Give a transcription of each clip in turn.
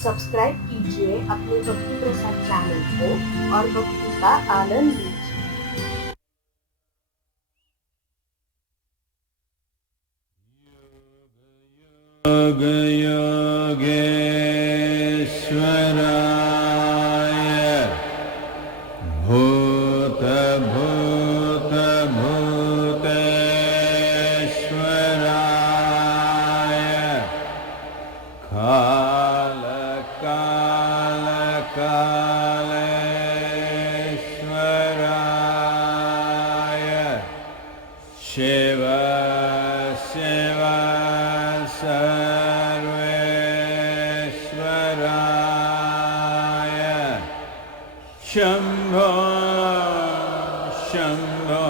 Subscribe कीजिए अपने भक्ति प्रसाद चैनल को और भक्ति का आनंद लीजिए। योग योगेश्वराय भूत भूत भूतेश्वराय काल काल कालेश्वराय शिव शिव सर्वेश्वराय शंभो शंभो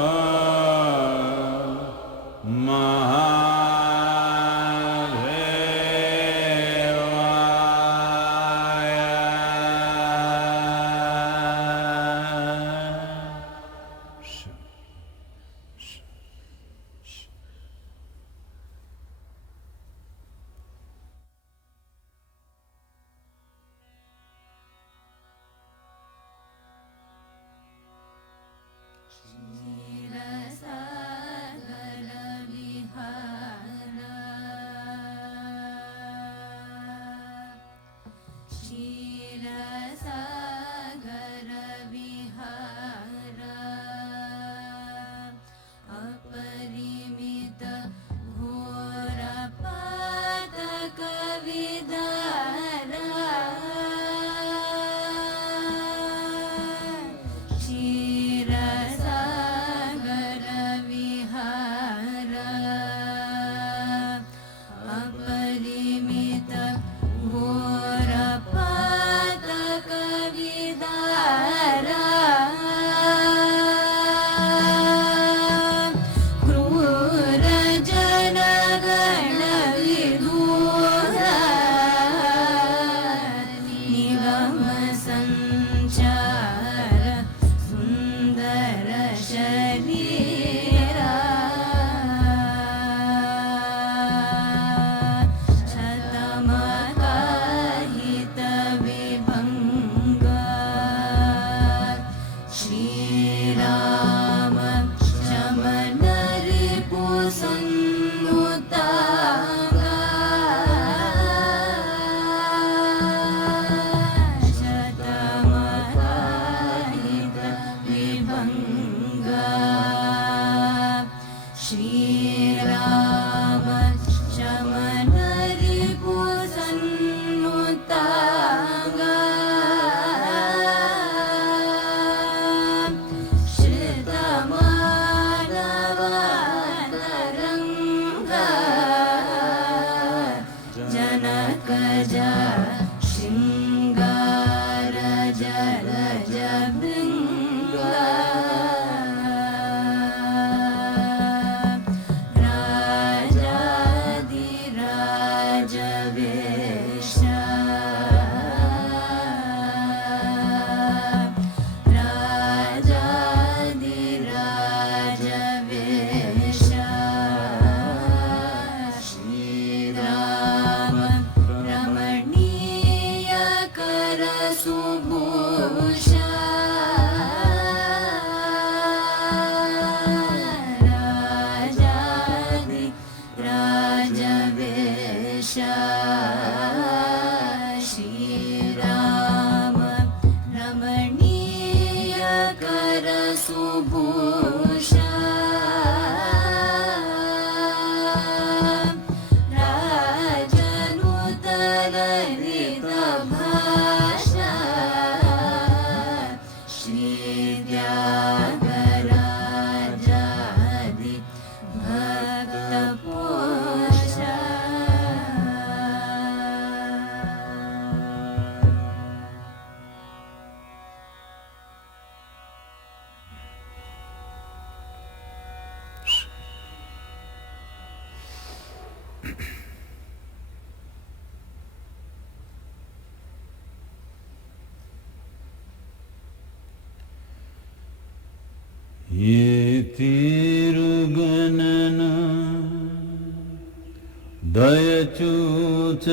ये तिरुगणन दयचूचदव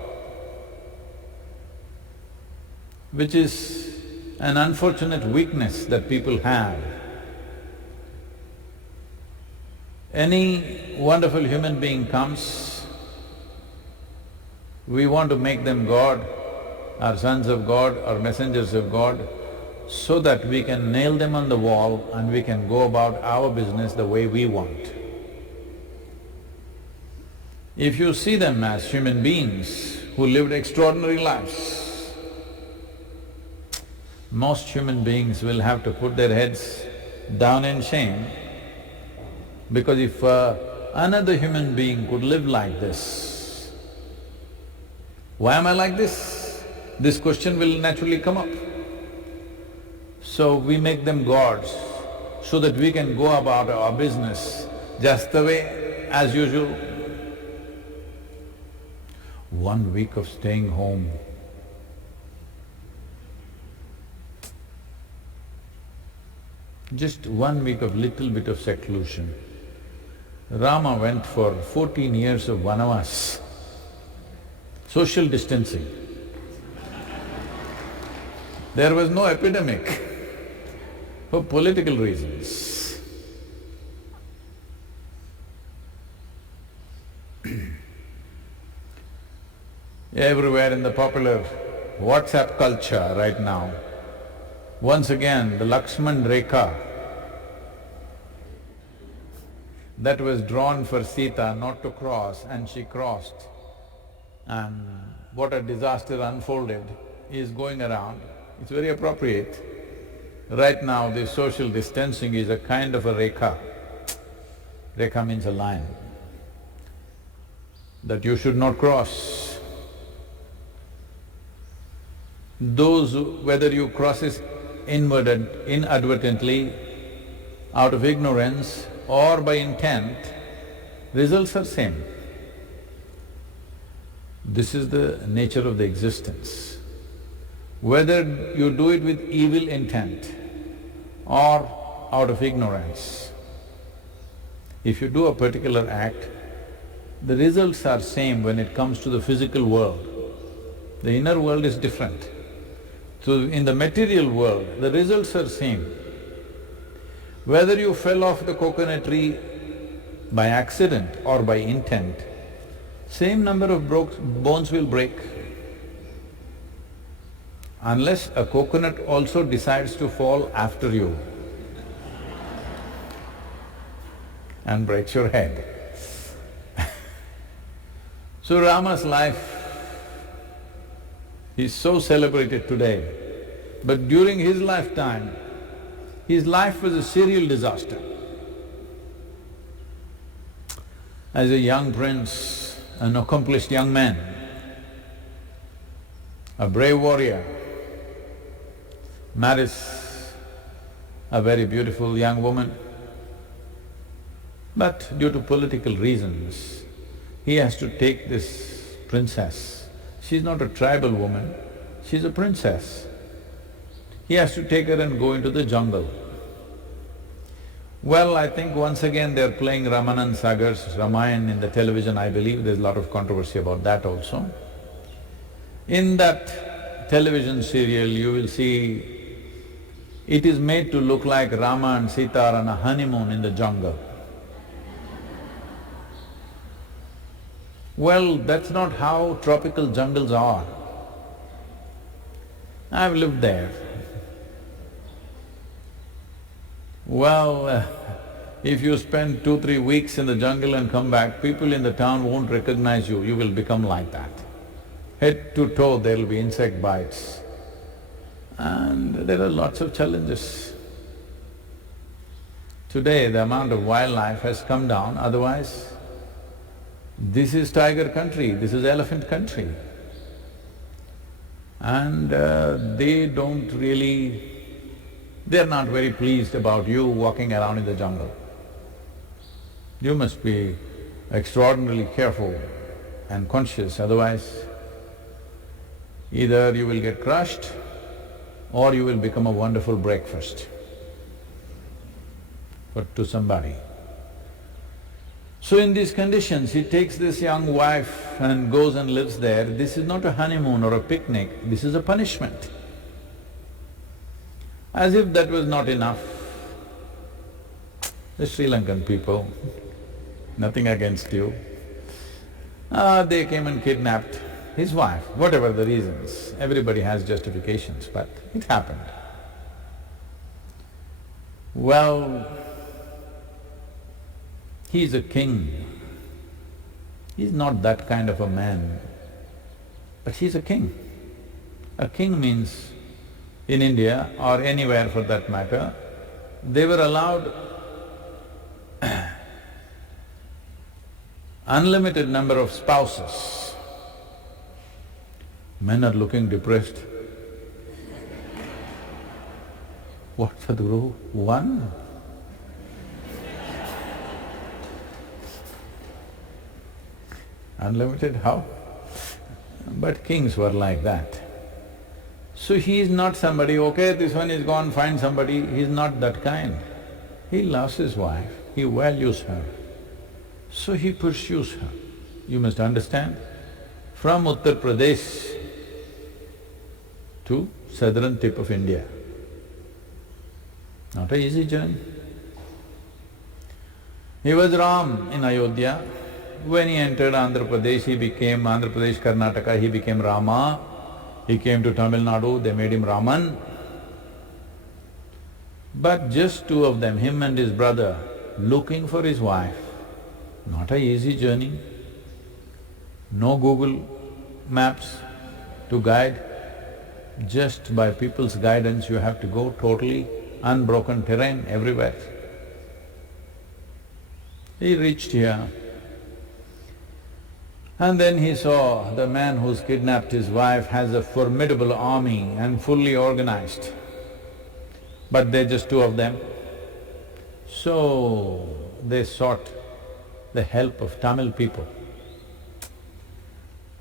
which is an unfortunate weakness that people have. Any wonderful human being comes, we want to make them God, or sons of God, or messengers of God, so that we can nail them on the wall and we can go about our business the way we want. If you see them as human beings who lived extraordinary lives, most human beings will have to put their heads down in shame, because if another human being could live like this, why am I like this? This question will naturally come up. So we make them gods so that we can go about our business just the way as usual. 1 week of staying home, just 1 week of little bit of seclusion. Rama went for 14 years of vanavas, social distancing. There was no epidemic for political reasons. Everywhere in the popular WhatsApp culture right now, once again the Lakshman Rekha that was drawn for Sita not to cross, and she crossed, and what a disaster unfolded is going around. It's very appropriate. Right now this social distancing is a kind of a rekha. Rekha means a line that you should not cross. Those whether you cross it inadvertently, out of ignorance or by intent, results are same. This is the nature of the existence. Whether you do it with evil intent or out of ignorance, if you do a particular act, the results are same when it comes to the physical world. The inner world is different. So in the material world, the results are same. Whether you fell off the coconut tree by accident or by intent, same number of bones will break. Unless a coconut also decides to fall after you and breaks your head. So Rama's life is so celebrated today, but during his lifetime, his life was a serial disaster. As a young prince, an accomplished young man, a brave warrior, marries a very beautiful young woman, but due to political reasons, he has to take this princess. She's not a tribal woman, she's a princess. He has to take her and go into the jungle. Well, I think once again they're playing Ramanand Sagar's Ramayana in the television, I believe there's a lot of controversy about that also. In that television serial, you will see it is made to look like Rama and Sita are on a honeymoon in the jungle. Well, that's not how tropical jungles are. I've lived there. Well, if you spend 2-3 weeks in the jungle and come back, people in the town won't recognize you, you will become like that. Head to toe there'll be insect bites, and there are lots of challenges. Today the amount of wildlife has come down, otherwise this is tiger country, this is elephant country. And they're not very pleased about you walking around in the jungle. You must be extraordinarily careful and conscious, otherwise either you will get crushed or you will become a wonderful breakfast to somebody. So in these conditions, he takes this young wife and goes and lives there. This is not a honeymoon or a picnic, this is a punishment. As if that was not enough, the Sri Lankan people, nothing against you, they came and kidnapped his wife, whatever the reasons. Everybody has justifications, but it happened. Well, he's a king. He's not that kind of a man, but he's a king. A king means, in India or anywhere for that matter, they were allowed unlimited number of spouses. Men are looking depressed. What, Sadhguru? One? Unlimited, how? But kings were like that. So he is not somebody, okay, this one is gone, find somebody, he is not that kind. He loves his wife, he values her, so he pursues her. You must understand, from Uttar Pradesh to southern tip of India, not an easy journey. He was Ram in Ayodhya. When he entered Andhra Pradesh, he became Andhra Pradesh, Karnataka, he became Rama. He came to Tamil Nadu, they made him Raman. But just two of them, him and his brother, looking for his wife, not an easy journey. No Google Maps to guide. Just by people's guidance you have to go, totally unbroken terrain everywhere. He reached here, and then he saw the man who's kidnapped his wife has a formidable army and fully organized, but they're just two of them. So they sought the help of Tamil people.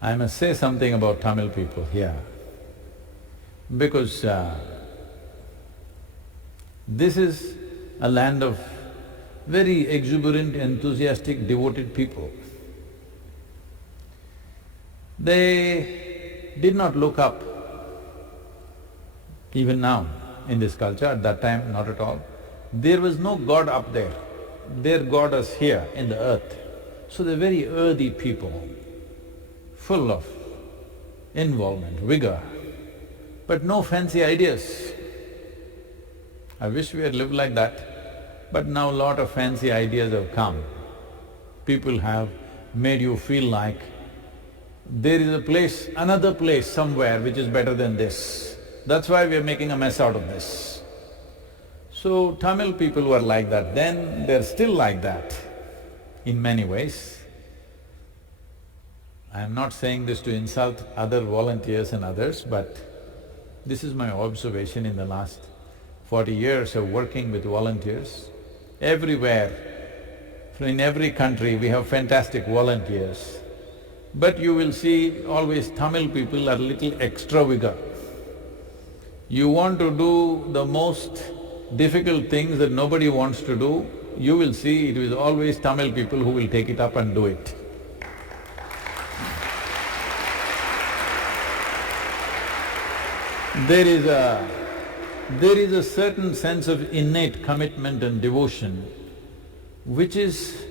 I must say something about Tamil people here, because this is a land of very exuberant, enthusiastic, devoted people. They did not look up, even now in this culture, at that time not at all. There was no god up there, their god is here in the earth. So they're very earthy people, full of involvement, vigor, but no fancy ideas. I wish we had lived like that, but now a lot of fancy ideas have come. People have made you feel like there is a place, another place somewhere which is better than this. That's why we are making a mess out of this. So Tamil people were like that then, they're still like that in many ways. I am not saying this to insult other volunteers and others, but this is my observation in the last 40 years of working with volunteers. Everywhere, in every country we have fantastic volunteers. But you will see always Tamil people are little extra vigor. You want to do the most difficult things that nobody wants to do, you will see it is always Tamil people who will take it up and do it. There is a certain sense of innate commitment and devotion which is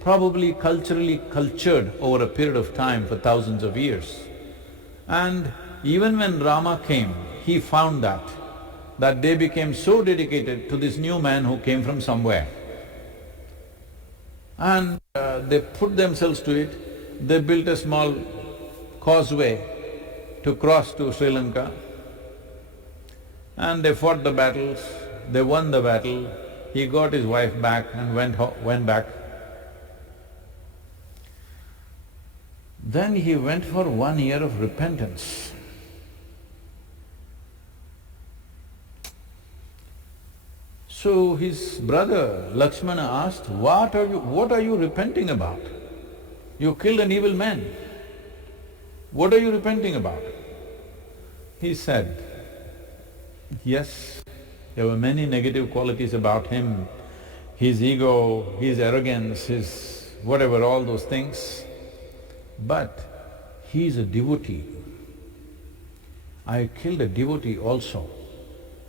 probably culturally cultured over a period of time for thousands of years. And even when Rama came, he found that they became so dedicated to this new man who came from somewhere. And they put themselves to it, they built a small causeway to cross to Sri Lanka, and they fought the battles, they won the battle, he got his wife back and went back. Then he went for 1 year of repentance. So his brother Lakshmana asked, what are you repenting about? You killed an evil man. What are you repenting about? He said, yes, there were many negative qualities about him, his ego, his arrogance, his whatever, all those things. But he is a devotee. I killed a devotee also.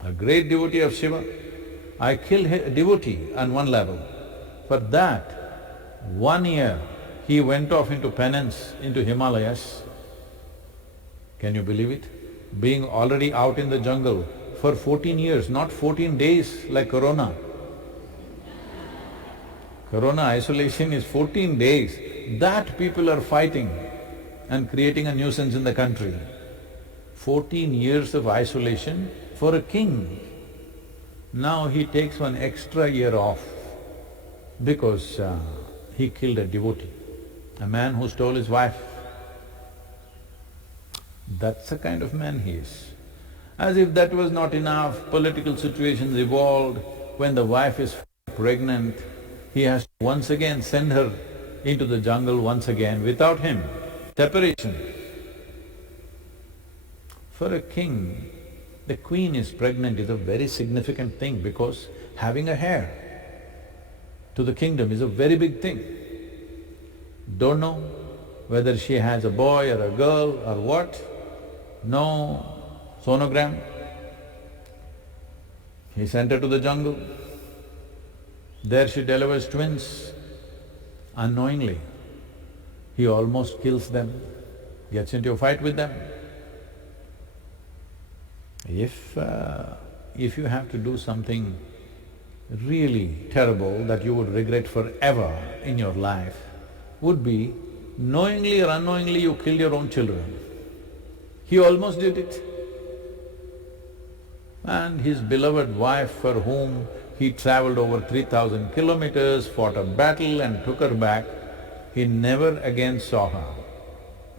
a great devotee of Shiva. I killed a devotee on one level. For that, 1 year he went off into penance into Himalayas. Can you believe it? Being already out in the jungle for 14 years, not 14 days like Corona. Corona isolation is 14 days. That people are fighting and creating a nuisance in the country. 14 years of isolation for a king. Now he takes one extra year off because he killed a devotee, a man who stole his wife. That's the kind of man he is. As if that was not enough, political situations evolved. When the wife is pregnant, he has to once again send her into the jungle once again without him. Separation. For a king, the queen is pregnant is a very significant thing because having a heir to the kingdom is a very big thing. Don't know whether she has a boy or a girl or what, no sonogram. He sent her to the jungle. There she delivers twins. Unknowingly, he almost kills them, gets into a fight with them. If you have to do something really terrible that you would regret forever in your life, would be knowingly or unknowingly you killed your own children. He almost did it. And his beloved wife, for whom he travelled over 3,000 kilometers, fought a battle and took her back, he never again saw her.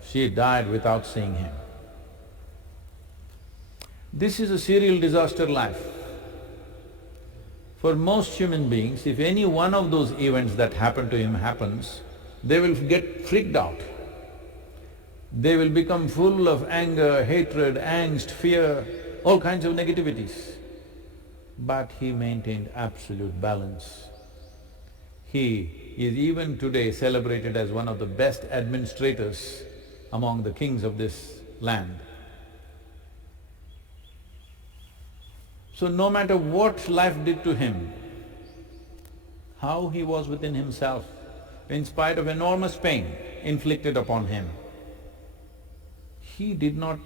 She died without seeing him. This is a serial disaster life. For most human beings, if any one of those events that happen to him happens, they will get freaked out. They will become full of anger, hatred, angst, fear, all kinds of negativities. But he maintained absolute balance. He is even today celebrated as one of the best administrators among the kings of this land. So no matter what life did to him, how he was within himself, in spite of enormous pain inflicted upon him, he did not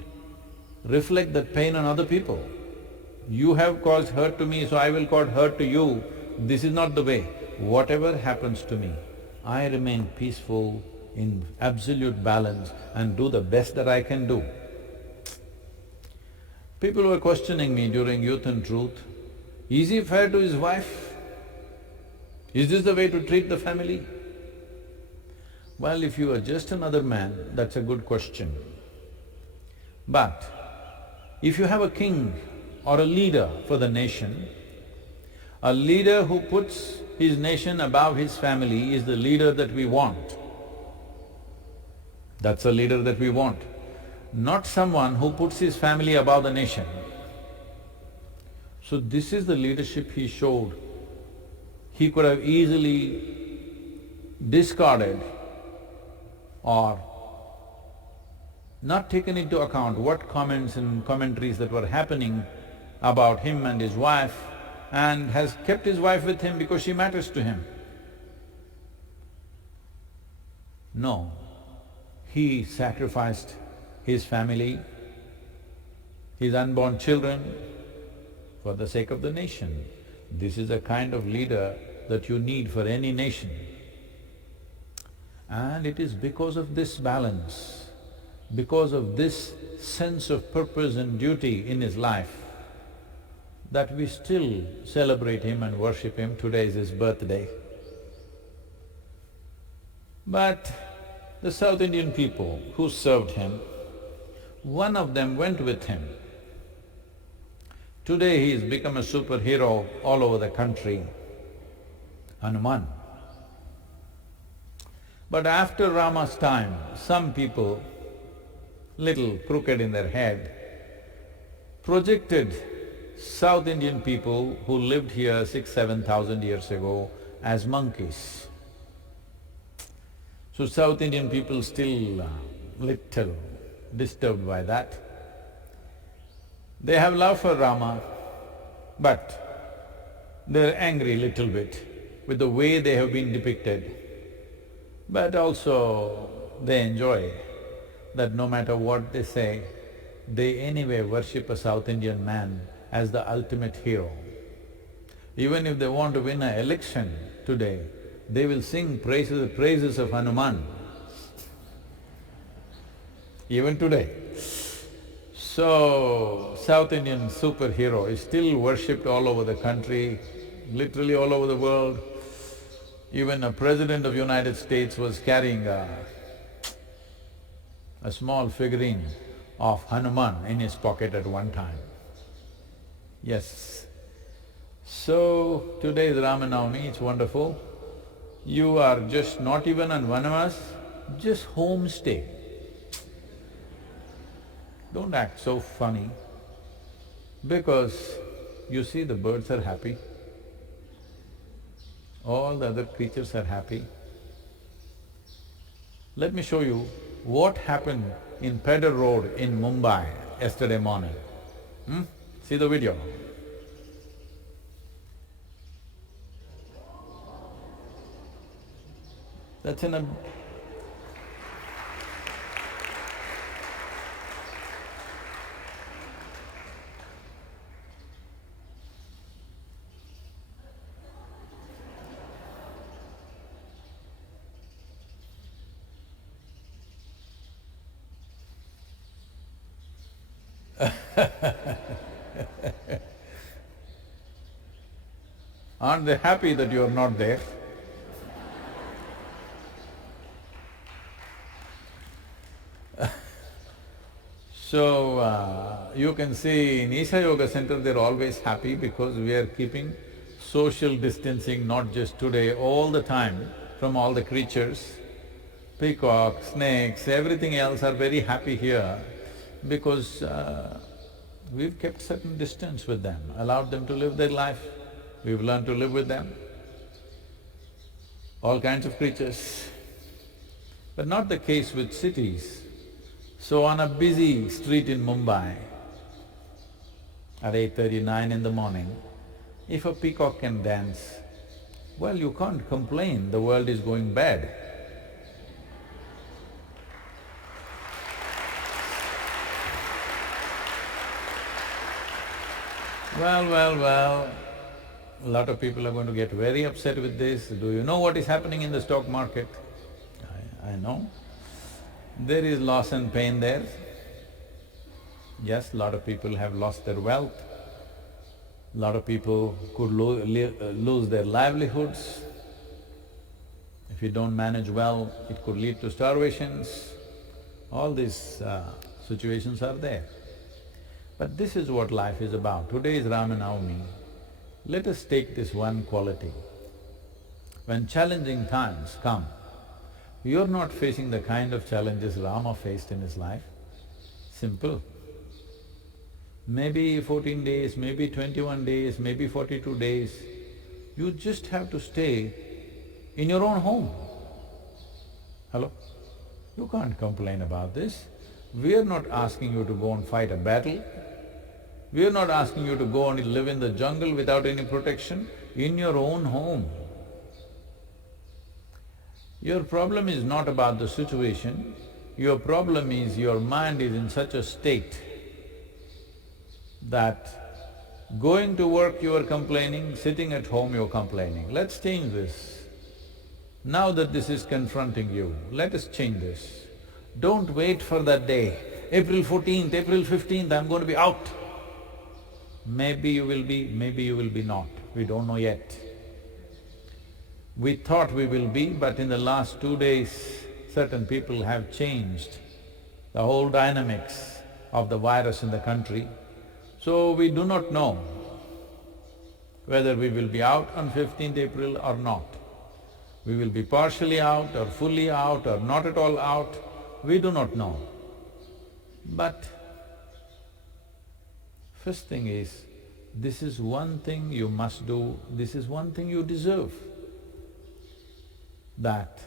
reflect that pain on other people. You have caused hurt to me, so I will cause hurt to you. This is not the way. Whatever happens to me, I remain peaceful, in absolute balance and do the best that I can do. People were questioning me during Youth and Truth, is he fair to his wife? Is this the way to treat the family? Well, if you are just another man, that's a good question. But if you have a king or a leader for the nation, a leader who puts his nation above his family is the leader that we want. That's the leader that we want, not someone who puts his family above the nation. So this is the leadership he showed. He could have easily discarded or not taken into account what comments and commentaries that were happening about him and his wife, and has kept his wife with him because she matters to him. No, he sacrificed his family, his unborn children, for the sake of the nation. This is a kind of leader that you need for any nation. And it is because of this balance, because of this sense of purpose and duty in his life, that we still celebrate him and worship him. Today is his birthday. But the South Indian people who served him, one of them went with him. Today he has become a superhero all over the country, Hanuman. But after Rama's time, some people, little crooked in their head, projected South Indian people who lived here 6,000–7,000 years ago as monkeys. So South Indian people still little disturbed by that. They have love for Rama, But they're angry little bit with the way they have been depicted. But also they enjoy that no matter what they say, they anyway worship a South Indian man as the ultimate hero. Even if they want to win an election today, they will sing praises of Hanuman, even today. So, South Indian superhero is still worshipped all over the country, literally all over the world. Even a president of United States was carrying a small figurine of Hanuman in his pocket at one time. Yes. So, today is Ramanavami, it's wonderful. You are just not even on vanavas, just homestay. Don't act so funny, because you see the birds are happy, all the other creatures are happy. Let me show you what happened in Pedder Road in Mumbai yesterday morning. See the video. That's in a… Aren't they happy that you are not there? So, you can see in Isha Yoga Center they're always happy because we are keeping social distancing, not just today, all the time from all the creatures. Peacocks, snakes, everything else are very happy here because we've kept certain distance with them, allowed them to live their life. We've learned to live with them, all kinds of creatures. But not the case with cities. So on a busy street in Mumbai, at 8:39 in the morning, if a peacock can dance, well, you can't complain, the world is going bad. Well, a lot of people are going to get very upset with this. Do you know what is happening in the stock market? I know. There is loss and pain there. Yes, a lot of people have lost their wealth. A lot of people could lose their livelihoods. If you don't manage well, it could lead to starvations. All these situations are there. But this is what life is about. Today is Ramanavami. Let us take this one quality. When challenging times come, you're not facing the kind of challenges Rama faced in his life. Simple. Maybe 14 days, maybe 21 days, maybe 42 days, you just have to stay in your own home. Hello? You can't complain about this. We are not asking you to go and fight a battle. We are not asking you to go and live in the jungle without any protection, in your own home. Your problem is not about the situation, your problem is your mind is in such a state that going to work you are complaining, sitting at home you're complaining. Let's change this. Now that this is confronting you, let us change this. Don't wait for that day, April 14th, April 15th, I'm going to be out. Maybe you will be, maybe you will be not, we don't know yet. We thought we will be, but in the last 2 days, certain people have changed the whole dynamics of the virus in the country. So we do not know whether we will be out on 15th April or not. We will be partially out or fully out or not at all out, we do not know. But first thing is, this is one thing you must do, this is one thing you deserve. That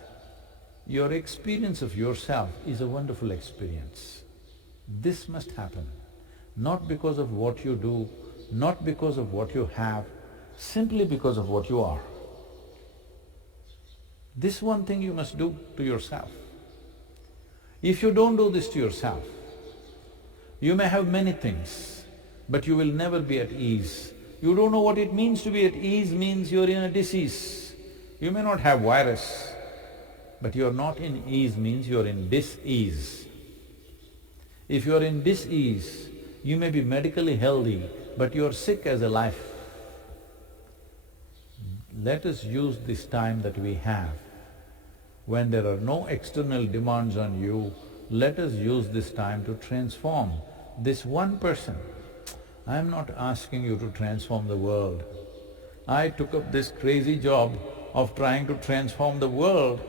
your experience of yourself is a wonderful experience. This must happen, not because of what you do, not because of what you have, simply because of what you are. This one thing you must do to yourself. If you don't do this to yourself, you may have many things, but you will never be at ease. You don't know what it means to be at ease, means you're in a disease. You may not have virus, but you're not in ease means you're in dis-ease. If you're in dis-ease, you may be medically healthy, but you're sick as a life. Let us use this time that we have. When there are no external demands on you, let us use this time to transform this one person. I am not asking you to transform the world. I took up this crazy job of trying to transform the world.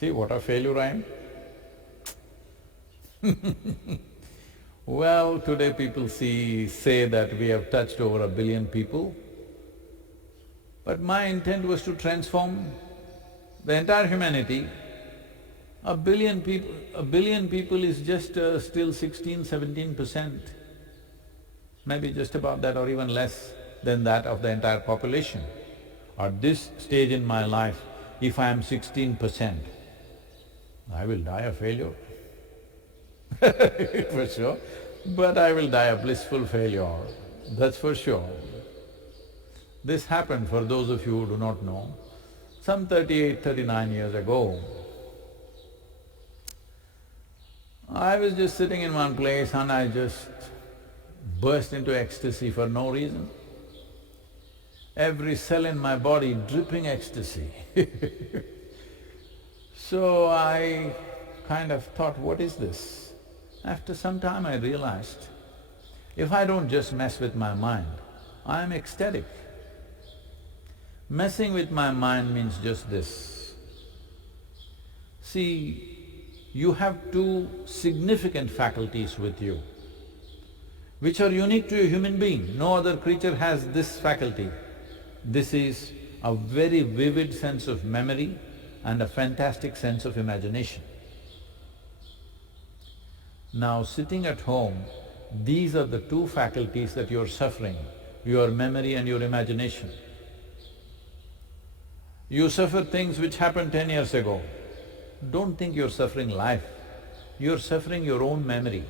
See what a failure I am? Well, today people say that we have touched over 1 billion people, but my intent was to transform the entire humanity. 1 billion people is just still 16–17%, maybe just about that or even less than that of the entire population. At this stage in my life, if I am 16%, I will die a failure for sure, but I will die a blissful failure, that's for sure. This happened, for those of you who do not know, some 38–39 years ago. I was just sitting in one place and I just burst into ecstasy for no reason. Every cell in my body dripping ecstasy. So I kind of thought, what is this? After some time I realized, if I don't just mess with my mind, I am ecstatic. Messing with my mind means just this. See, you have two significant faculties with you, which are unique to a human being. No other creature has this faculty. This is a very vivid sense of memory and a fantastic sense of imagination. Now, sitting at home, these are the two faculties that you're suffering, your memory and your imagination. You suffer things which happened 10 years ago. Don't think you're suffering life, you're suffering your own memory.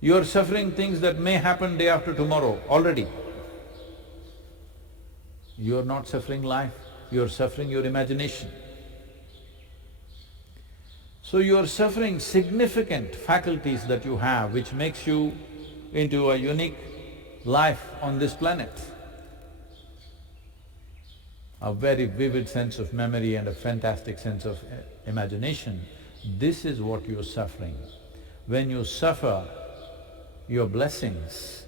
You're suffering things that may happen day after tomorrow already. You're not suffering life, you're suffering your imagination. So you're suffering significant faculties that you have, which makes you into a unique life on this planet. A very vivid sense of memory and a fantastic sense of imagination. This is what you're suffering. When you suffer, your blessings,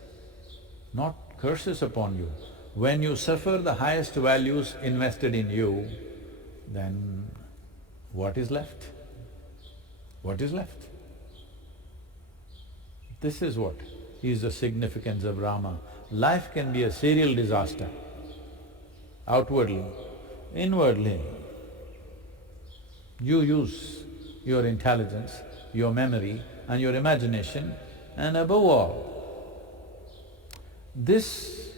not curses upon you. When you suffer the highest values invested in you, then what is left? What is left? This is what is the significance of Rama. Life can be a serial disaster, outwardly, inwardly. You use your intelligence, your memory and your imagination, and above all, this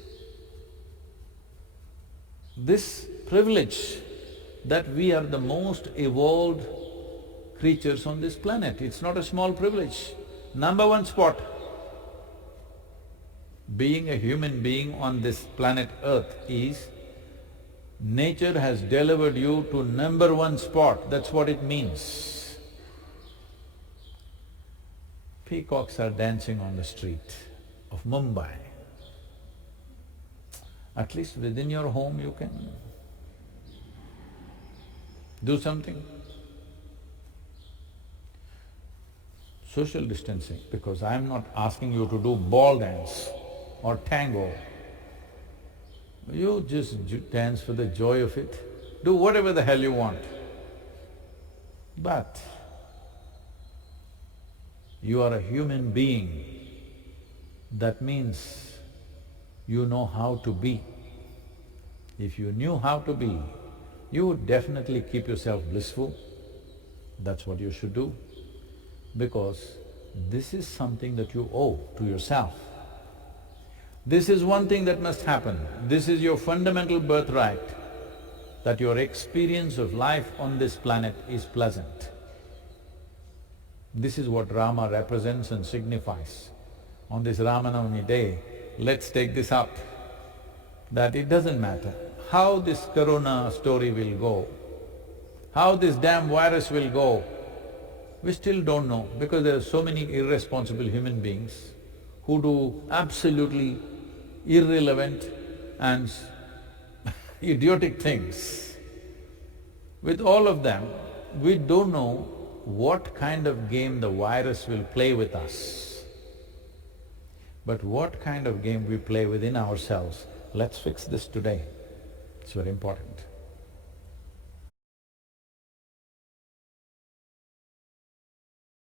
privilege that we are the most evolved creatures on this planet. It's not a small privilege. Number one spot. Being a human being on this planet Earth is, nature has delivered you to number one spot, that's what it means. Peacocks are dancing on the street of Mumbai. At least within your home you can do something. Social distancing, because I'm not asking you to do ball dance or tango. You just dance for the joy of it, do whatever the hell you want. But you are a human being, that means you know how to be. If you knew how to be, you would definitely keep yourself blissful. That's what you should do, because This is something that you owe to yourself. This is one thing that must happen. This is your fundamental birthright, that your experience of life on this planet is pleasant. This is what Rama represents and signifies. On this Ramanavami day, let's take this up, that it doesn't matter how this corona story will go, how this damn virus will go, we still don't know, because there are so many irresponsible human beings who do absolutely irrelevant and idiotic things. With all of them, we don't know what kind of game the virus will play with us. But what kind of game we play within ourselves, let's fix this today. It's very important.